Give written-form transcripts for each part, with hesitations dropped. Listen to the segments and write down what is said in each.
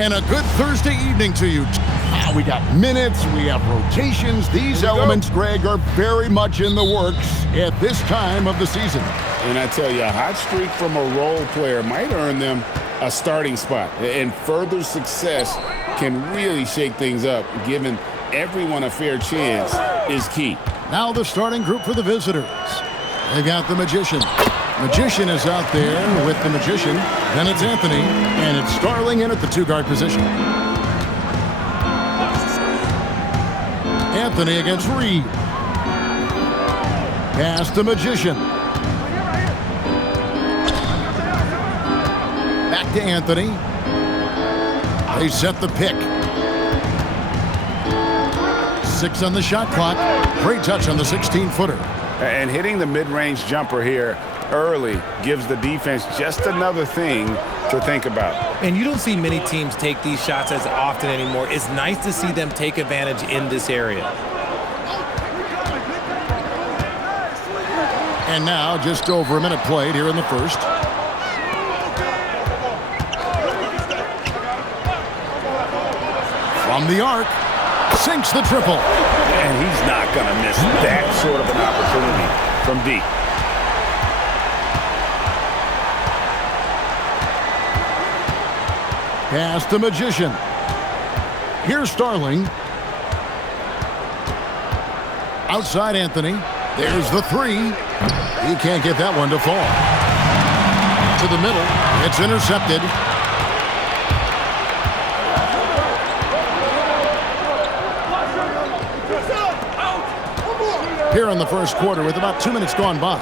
And a good Thursday evening to you. We got minutes, we have rotations. These elements, Greg, are very much in the works at this time of the season. And I tell you, a hot streak from a role player might earn them a starting spot. And further success can really shake things up. Giving everyone a fair chance is key. Now the starting group for the visitors. They got the Magician. Magician is out there with the Magician. Then it's Anthony, and it's Starling in at the two-guard position. Anthony against Reed. Pass the Magician. Back to Anthony. They set the pick. 6 on the shot clock. Great touch on the 16-footer. And hitting the mid-range jumper here early gives the defense just another thing to think about. And you don't see many teams take these shots as often anymore. It's nice to see them take advantage in this area. And now just over a minute played here in the first. From the arc, sinks the triple. And he's not going to miss that sort of an opportunity from deep. Pass the Magician. Here's Starling. Outside Anthony. There's the three. He can't get that one to fall. To the middle. It's intercepted. Here in the first quarter with about 2 minutes gone by.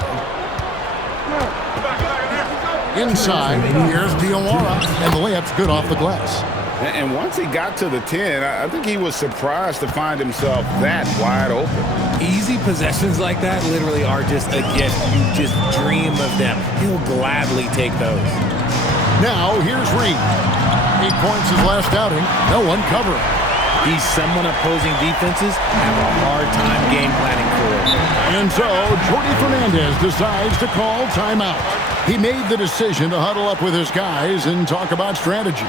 Inside, here's Diawara, and the layup's good off the glass. And once he got to the 10, I think he was surprised to find himself that wide open. Easy possessions like that literally are just a gift. You just dream of them. He'll gladly take those. Now, here's Reed. 8 points his last outing. No one covering. He's someone opposing defenses have a hard time game planning for. And so, Jordy Fernandez decides to call timeout. He made the decision to huddle up with his guys and talk about strategy.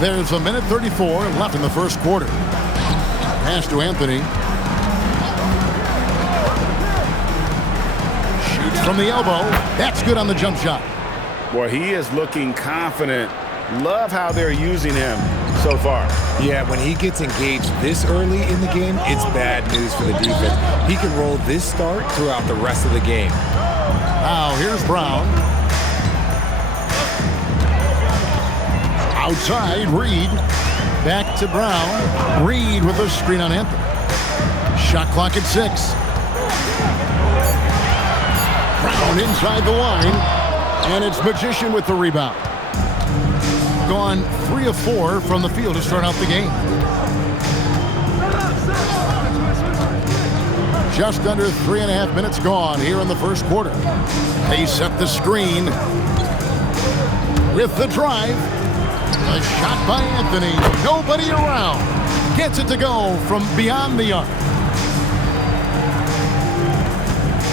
There's a minute 34 left in the first quarter. Pass to Anthony. Shoots from the elbow. That's good on the jump shot. Boy, he is looking confident. Love how they're using him so far. Yeah, when he gets engaged this early in the game, it's bad news for the defense. He can roll this start throughout the rest of the game. Now here's Brown. Outside, Reed. Back to Brown. Reed with a screen on Anthony. Shot clock at 6. Brown inside the line. And it's Magician with the rebound. gone 3 of 4 from the field to start out the game. Just under 3.5 minutes gone here in the first quarter. They set the screen with the drive. A shot by Anthony. Nobody around. Gets it to go from beyond the arc.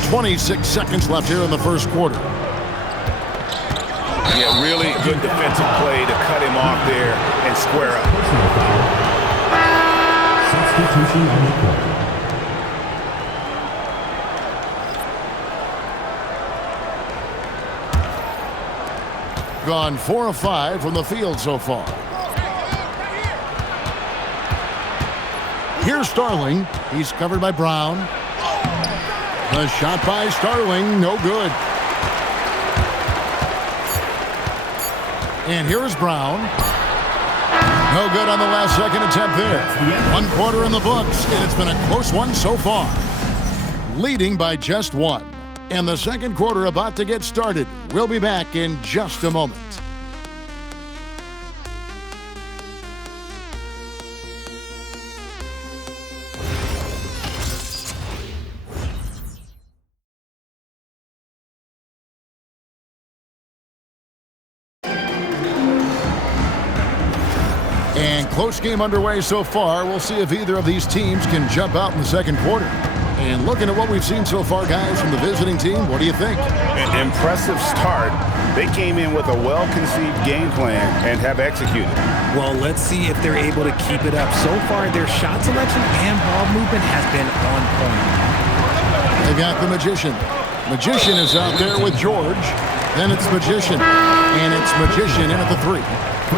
26 seconds left here in the first quarter. Yeah, really good defensive play to cut him off there and square up. Substitution on the court. Gone 4 of 5 from the field so far. Here's Starling. He's covered by Brown. The shot by Starling, no good. And here is Brown. No good on the last second attempt there. 1 quarter in the books, and it's been a close one so far. Leading by just 1. And the second quarter about to get started. We'll be back in just a moment. And close game underway so far. We'll see if either of these teams can jump out in the second quarter. And looking at what we've seen so far, guys, from the visiting team, what do you think? An impressive start. They came in with a well-conceived game plan and have executed. Well, let's see if they're able to keep it up. So far, their shot selection and ball movement has been on point. They got the Magician. Magician is out there with George. Then it's Magician. And it's Magician in at the 3.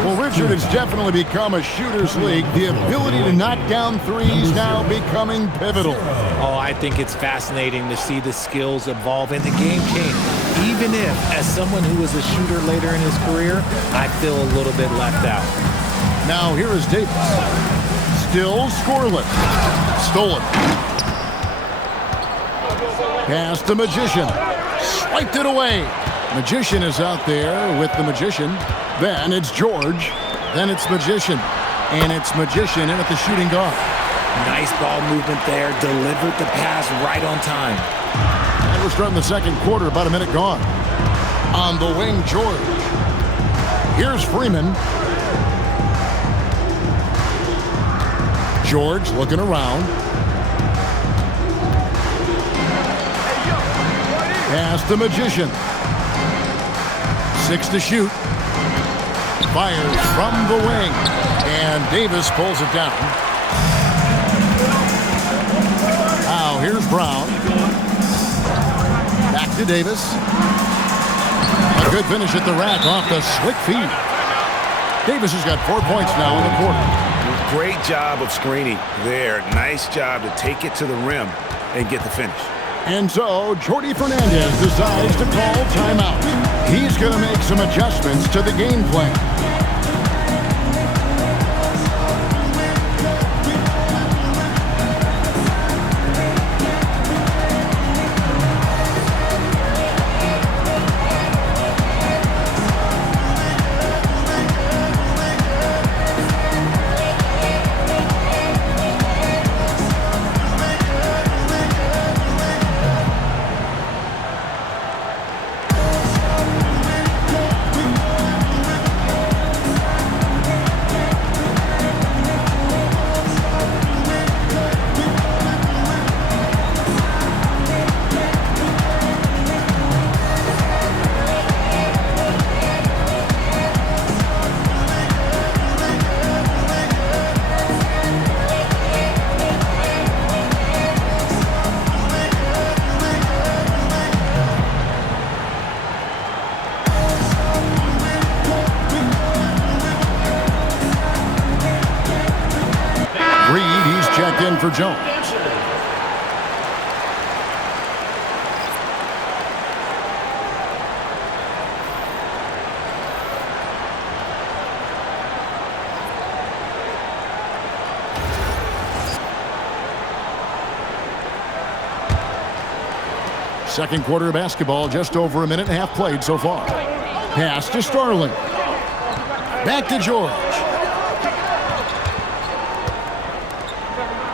Well, Richard, it's definitely become a shooter's league. The ability to knock down threes now becoming pivotal. Oh, I think it's fascinating to see the skills evolve and the game change. Even if, as someone who was a shooter later in his career, I feel a little bit left out. Now here is Davis. Still scoreless. Stolen. Pass to Magician. Swiped it away. Magician is out there with the Magician. Then it's George. Then it's Magician. And it's Magician in at the shooting guard. Nice ball movement there. Delivered the pass right on time. And we're starting the second quarter, about a minute gone. On the wing, George. Here's Freeman. George looking around. Pass the Magician. 6 to shoot. Fires from the wing. And Davis pulls it down. Now here's Brown. Back to Davis. A good finish at the rack off the slick feed. Davis has got 4 points now in the quarter. Great job of screening there. Nice job to take it to the rim and get the finish. And so Jordi Fernandez decides to call timeout. He's going to make some adjustments to the game plan. In for Jones. Second quarter basketball, just over a minute and a half played so far. Pass to Starling. Back to George.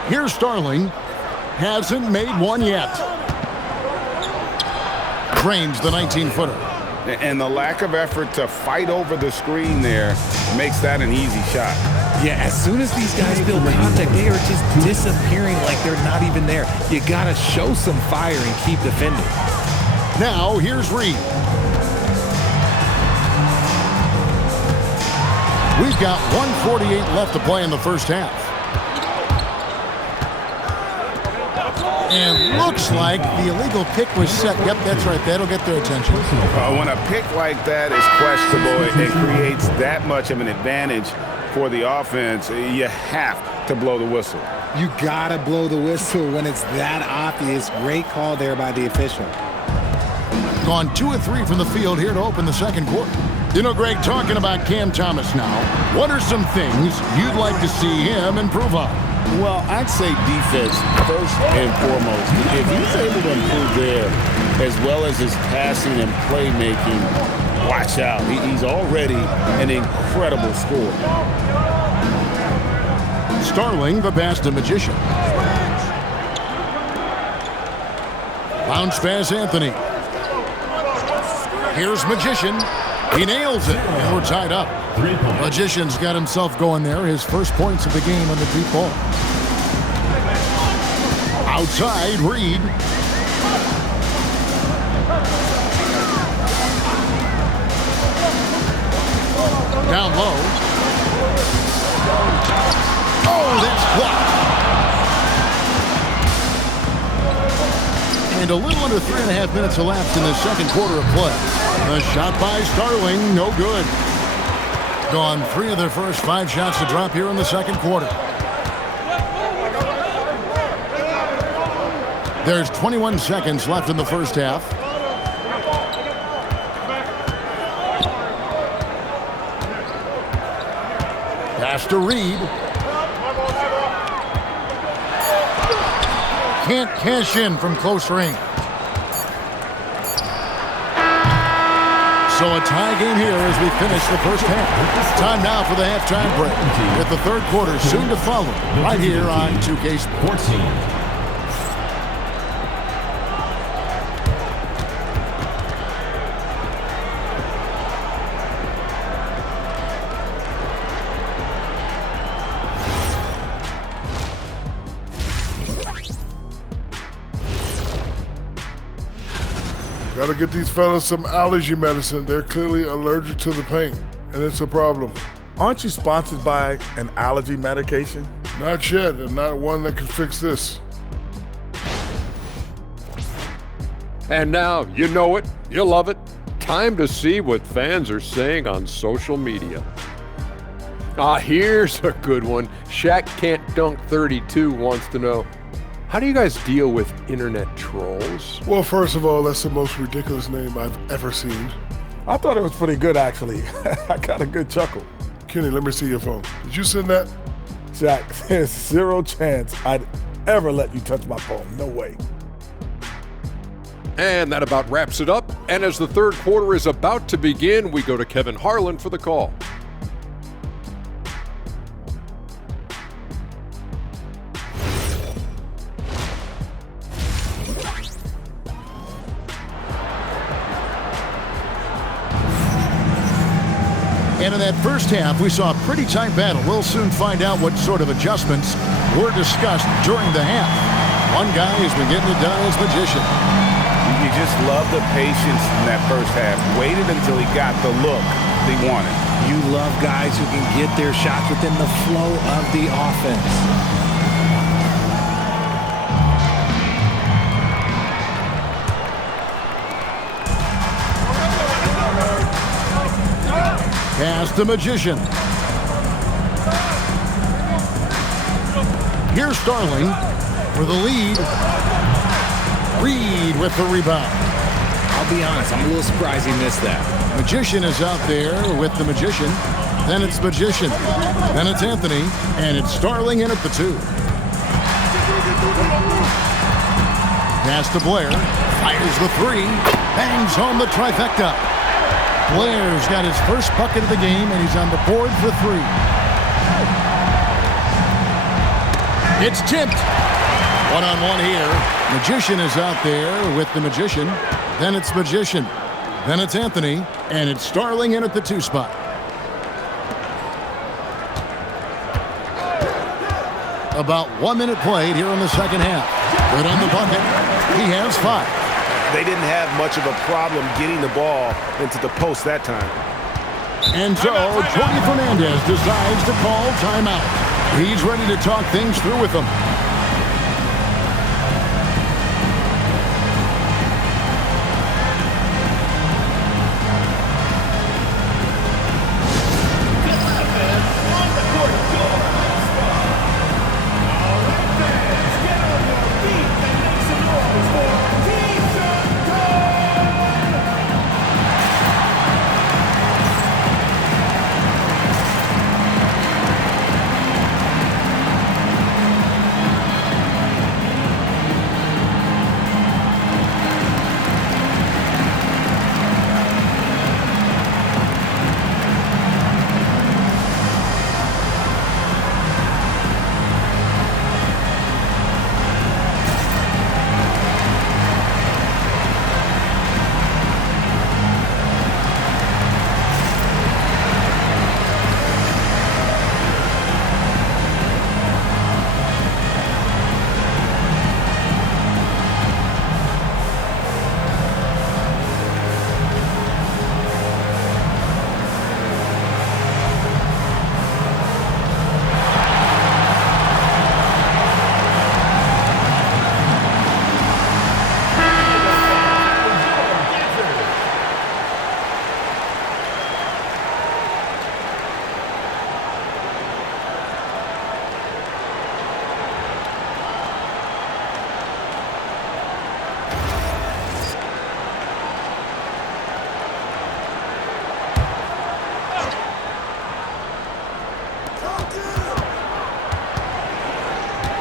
Here's Starling. Hasn't made one yet. Drains the 19-footer. And the lack of effort to fight over the screen there makes that an easy shot. Yeah, as soon as these guys build contact, they are just disappearing like they're not even there. You got to show some fire and keep defending. Now, here's Reed. We've got 1:48 left to play in the first half. And looks like the illegal pick was set. Yep, that's right. That'll get their attention. When a pick like that is questionable, it creates that much of an advantage for the offense. You have to blow the whistle. You got to blow the whistle when it's that obvious. Great call there by the official. Gone 2 of 3 from the field here to open the second quarter. You know, Greg, talking about Cam Thomas now, what are some things you'd like to see him improve on? Well, I'd say defense first and foremost. If he's able to improve there, as well as his passing and playmaking, watch out. He's already an incredible scorer. Starling, the pass to Magician. Bounce pass, Anthony. Here's Magician. He nails it, and we're tied up. Magician's got himself going there. His first points of the game on the deep ball. Outside, Reed. Down low. Oh, that's blocked. And a little under 3.5 minutes elapsed in the second quarter of play. The shot by Starling, no good. Gone 3 of their first 5 shots to drop here in the second quarter. There's 21 seconds left in the first half. Pass to Reed. Can't cash in from close range. So a tie game here as we finish the first half. Time now for the halftime break, with the third quarter soon to follow, right here on 2K Sports. Gotta get these fellas some allergy medicine. They're clearly allergic to the paint, and it's a problem. Aren't you sponsored by an allergy medication? Not yet, and not one that can fix this. And now, you know it, you love it. Time to see what fans are saying on social media. Here's a good one. Shaq Can't Dunk 32 wants to know, how do you guys deal with internet trolls? Well, first of all, that's the most ridiculous name I've ever seen. I thought it was pretty good, actually. I got a good chuckle. Kenny, let me see your phone. Did you send that? Shaq, there's zero chance I'd ever let you touch my phone. No way. And that about wraps it up. And as the third quarter is about to begin, we go to Kevin Harlan for the call. And in that first half, we saw a pretty tight battle. We'll soon find out what sort of adjustments were discussed during the half. One guy has been getting it done as Magician. You just love the patience in that first half. Waited until he got the look they wanted. You love guys who can get their shots within the flow of the offense. Pass the Magician. Here's Starling for the lead. Reed with the rebound. I'll be honest, I'm a little surprised he missed that. Magician is out there with the Magician. Then it's Magician. Then it's Anthony. And it's Starling in at the 2. Pass to Blair. Fires the 3. Bangs home the trifecta. Blair's got his first bucket of the game, and he's on the board for 3. It's tipped. One-on-one here. Magician is out there with the Magician. Then it's Magician. Then it's Anthony. And it's Starling in at the 2 spot. About 1 minute played here in the second half. Good on the bucket. He has 5. They didn't have much of a problem getting the ball into the post that time. And so, Jorge Fernandez decides to call timeout. He's ready to talk things through with them.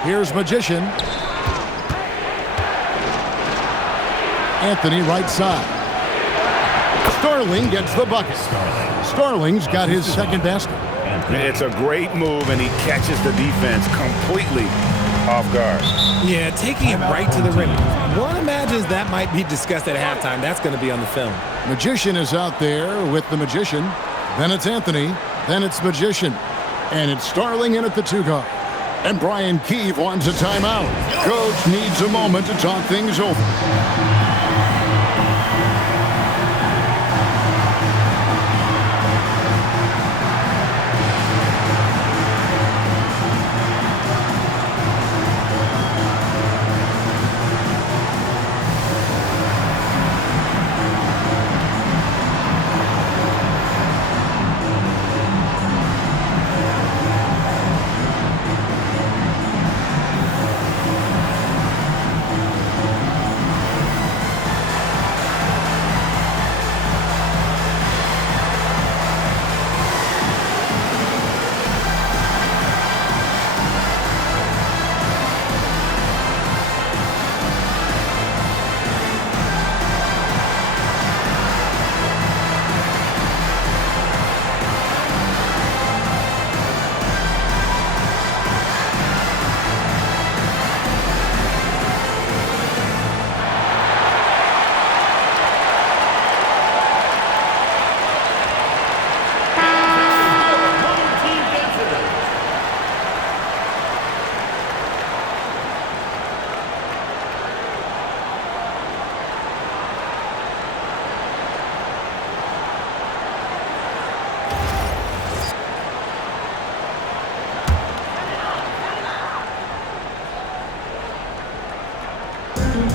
Here's Magician. Anthony right side. Starling gets the bucket. Starling's got his second basket. It's a great move, and he catches the defense completely off guard. Yeah, taking it right to the rim. One imagines that might be discussed at halftime. That's going to be on the film. Magician is out there with the Magician. Then it's Anthony. Then it's Magician. And it's Starling in at the 2 guard. And Brian Keefe wants a timeout. Coach needs a moment to talk things over.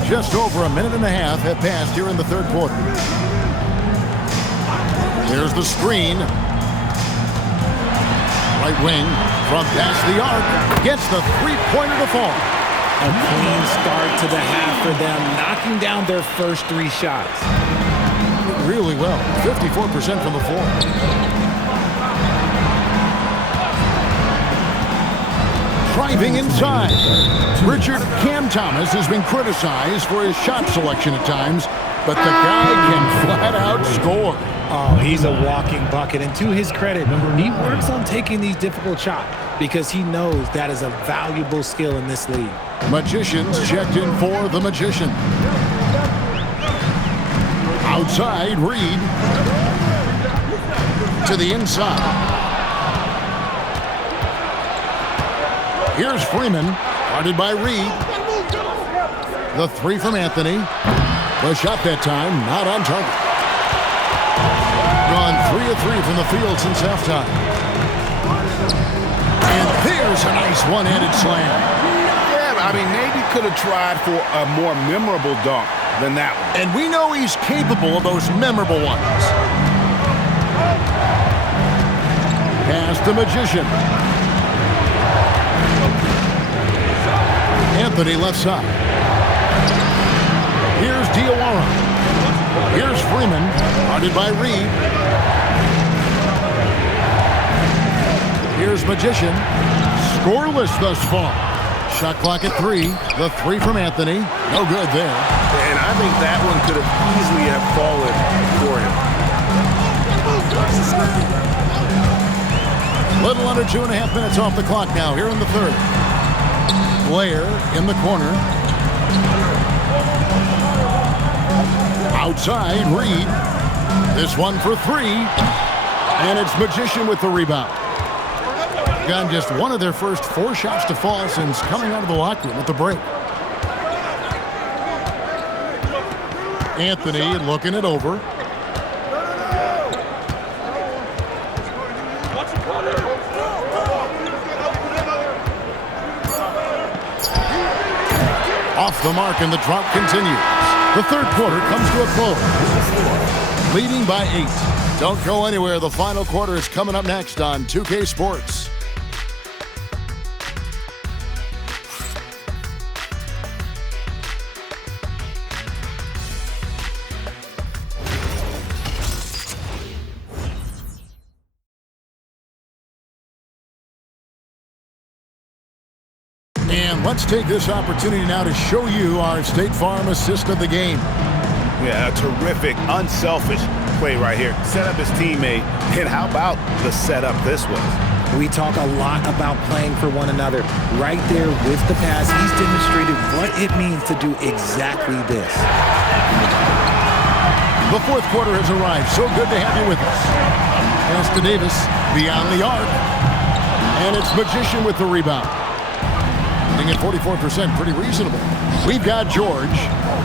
Just over a minute and a half have passed here in the third quarter. There's the screen. Right wing from past the arc. Gets the three-pointer to fall. A clean start to the half for them, knocking down their first 3 shots. Really well. 54% from the floor. Driving inside. Richard Cam Thomas has been criticized for his shot selection at times, but the guy can flat out score. Oh, he's a walking bucket. And to his credit, he works on taking these difficult shots because he knows that is a valuable skill in this league. Magicians checked in for the Magician. Outside, Reed. To the inside. Here's Freeman, guarded by Reed. The three from Anthony. The shot that time, not on target. Gone 3 of 3 from the field since halftime. And there's a nice one-handed slam. Yeah, I mean, maybe could have tried for a more memorable dunk than that one. And we know he's capable of those memorable ones. Pass the Magician. Anthony left side. Here's Diawara. Here's Freeman, guarded by Reed. Here's Magician. Scoreless thus far. Shot clock at 3. The 3 from Anthony. No good there. And I think that one could have easily have fallen for him. Little under 2.5 minutes off the clock now here in the third. Blair in the corner. Outside, Reed. This one for 3. And it's Magician with the rebound. Gotten just one of their first 4 shots to fall since coming out of the locker room at the break. Anthony looking it over. Off the mark, and the drought continues. The third quarter comes to a close. Leading by 8. Don't go anywhere. The final quarter is coming up next on 2K Sports. And let's take this opportunity now to show you our State Farm assist of the game. Yeah, a terrific, unselfish play right here. Set up his teammate, and how about the setup this was? We talk a lot about playing for one another. Right there with the pass, he's demonstrated what it means to do exactly this. The fourth quarter has arrived. So good to have you with us. Pass to Davis, beyond the arc. And it's Magician with the rebound. At 44%, pretty reasonable. We've got George.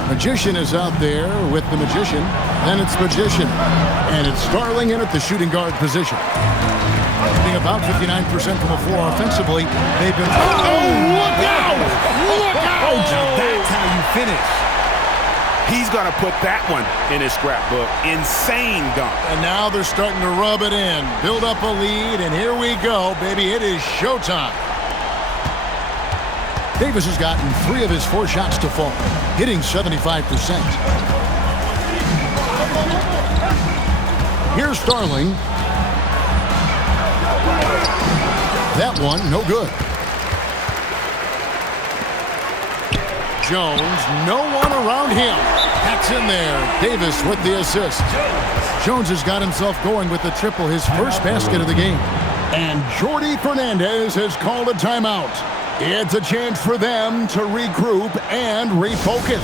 Magician is out there with the Magician. Then it's Magician. And it's Starling in at the shooting guard position. Being about 59% from the floor offensively. They've been... Oh, look out! Look out! That's how you finish. He's going to put that one in his scrapbook. Insane dunk. And now they're starting to rub it in. Build up a lead, and here we go, baby. It is showtime. Davis has gotten 3 of his 4 shots to fall, hitting 75%. Here's Starling. That one, no good. Jones, no one around him. That's in there. Davis with the assist. Jones has got himself going with the triple, his first basket of the game. And Jordi Fernandez has called a timeout. It's a chance for them to regroup and refocus.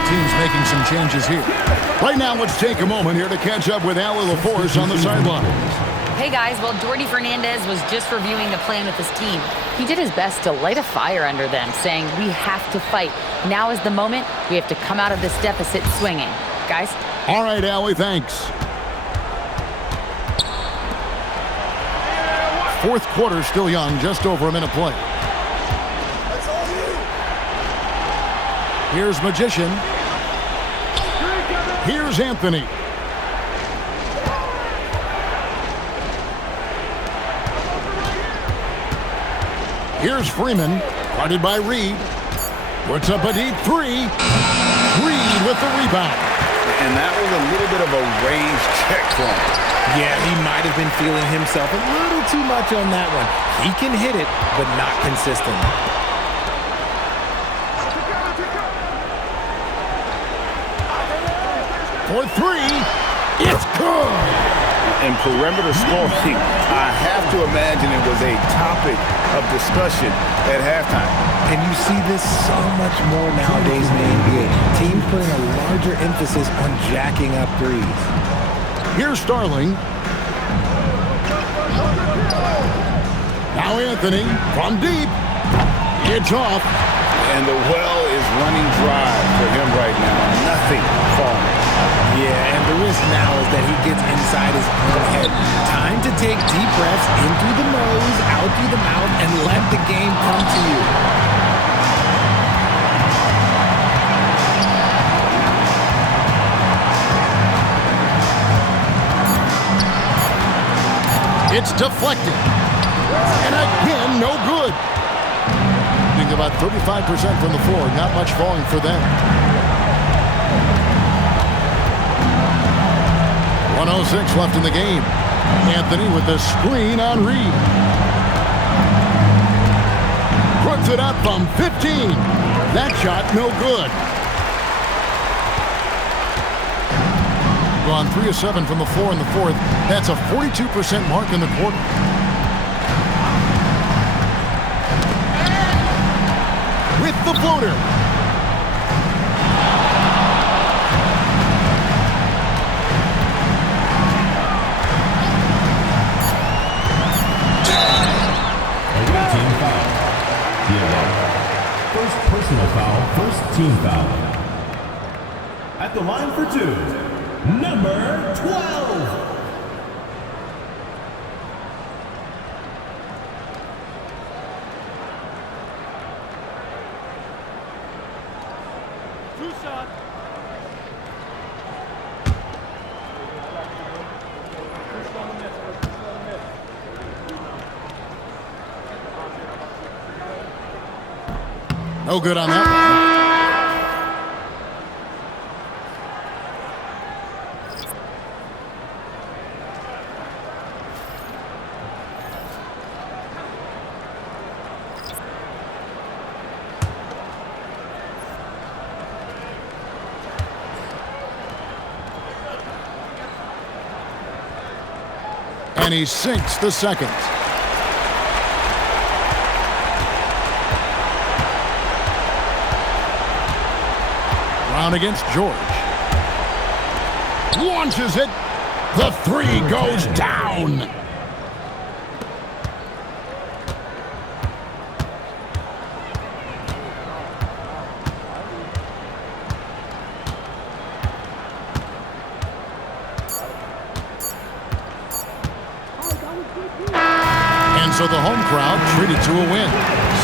Both teams making some changes here. Right now, let's take a moment here to catch up with Allie LaForce on the sideline. Hey guys, well, Jordy Fernandez was just reviewing the plan with his team. He did his best to light a fire under them, saying, we have to fight. Now is the moment. We have to come out of this deficit swinging. Guys? All right, Allie, thanks. Fourth quarter still young, just over a minute play. Here's Magician. Here's Anthony. Here's Freeman, guarded by Reed. Puts up a deep three. Reed with the rebound. And that was a little bit of a range check for him. Yeah, he might have been feeling himself a little too much on that one. He can hit it, but not consistently. For three, it's good. And perimeter scoring, I have to imagine it was a topic of discussion at halftime. And you see this so much more nowadays in the NBA. Teams putting a larger emphasis on jacking up threes. Here's Starling. Now Anthony from deep. It's off. And the well is running dry for him right now. Nothing falling. Yeah, and the risk now is that he gets inside his own head. Time to take deep breaths in through the nose, out through the mouth, and let the game come to you. It's deflected. And again, no good. Shooting about 35% from the floor. Not much falling for them. 1:06 left in the game. Anthony with the screen on Reed. Puts it up from 15. That shot no good. Gone 3 of 7 from the floor in the fourth. That's a 42% mark in the quarter. With the floater. Team foul. First personal foul, first team foul. At the line for two, number 12. No good on that one. And he sinks the second. Brown against George. Launches it. The three goes down. And so the home crowd treated to a win.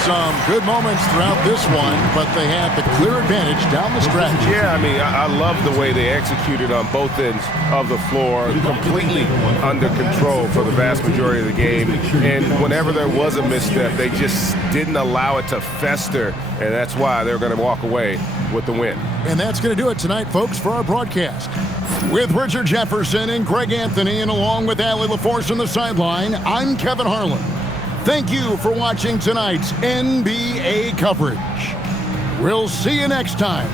Some good moments throughout this one, but they had the clear advantage down the stretch. Yeah, I mean, I love the way they executed on both ends of the floor, completely under control for the vast majority of the game. And whenever there was a misstep, they just didn't allow it to fester, and that's why they're going to walk away with the win. And that's going to do it tonight, folks, for our broadcast. With Richard Jefferson and Greg Anthony, and along with Allie LaForce on the sideline, I'm Kevin Harlan. Thank you for watching tonight's NBA coverage. We'll see you next time